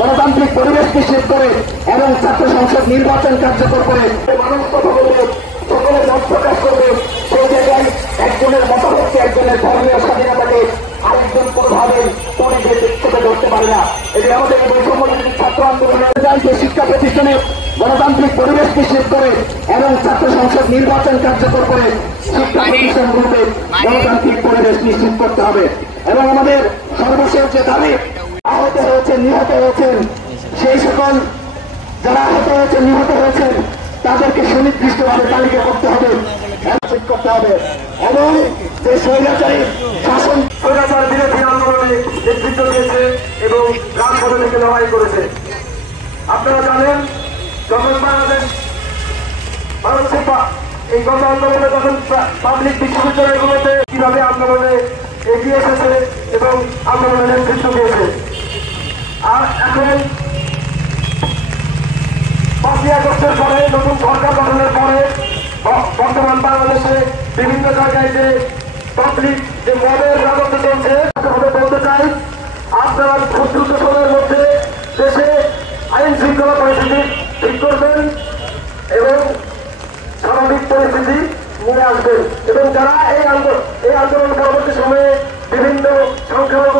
গণতান্ত্রিক পরিবেশ নিশ্চিত করে এবং ছাত্র সংসদ নির্বাচন কার্যকর করে মানুষ কথা বলবে, সকলে মত প্রকাশ করবে, সেই জায়গায় একজনের মতামতকে, একজনের ধর্মীয় স্বাধীনতাকে আরেকজন কোনোভাবে পরিবেশ চেপে ধরতে পারে না। এটি আমাদের বৈষম্যবিরোধী ছাত্র আন্দোলনের যে শিক্ষা প্রতিষ্ঠানে গণতান্ত্রিক পরিবেশ নিশ্চিত করে এবং ছাত্র সংসদ নির্বাচন কার্যকর করে শিক্ষা প্রতিষ্ঠানগুলোতে গণতান্ত্রিক পরিবেশ নিশ্চিত করতে হবে। এবং আমাদের সর্বশেষ যে দাবি, আহত হয়েছেন, নিহত হয়েছেন, সেই সকল যারা আহত হয়েছেন, নিহত হয়েছেন তাদেরকে সুনির্দিষ্টভাবে তালিকা করতে হবে, করতে হবে। এবং যে স্বৈরাচারী শাসন, স্বৈরাচার বিরোধী আন্দোলনে নেতৃত্ব দিয়েছে এবং রাজপথে থেকে লড়াই করেছে। আপনারা জানেন, যখন বাংলাদেশের এই গণ আন্দোলনে যখন পাবলিক বিশ্ববিদ্যালয়গুলোতে কিভাবে আন্দোলনে এগিয়ে এসেছে এবং আন্দোলনের নেতৃত্ব দিয়েছে। আর এখন 5ই আগস্টের পরে, নতুন সরকার গঠনের পরে বর্তমান বাংলাদেশে বিভিন্ন জায়গায় যে পাবলিক যে মদের রাজত্ব চলছে, বলতে চাই আপনারা খুব দ্রুত সময়ের মধ্যে দেশে আইন শৃঙ্খলা পরিস্থিতি ঠিক করবেন এবং স্বাভাবিক পরিস্থিতি নিয়ে আসবেন। এবং যারা এই আন্দোলন পরবর্তী সময়ে বিভিন্ন সংখ্যালঘু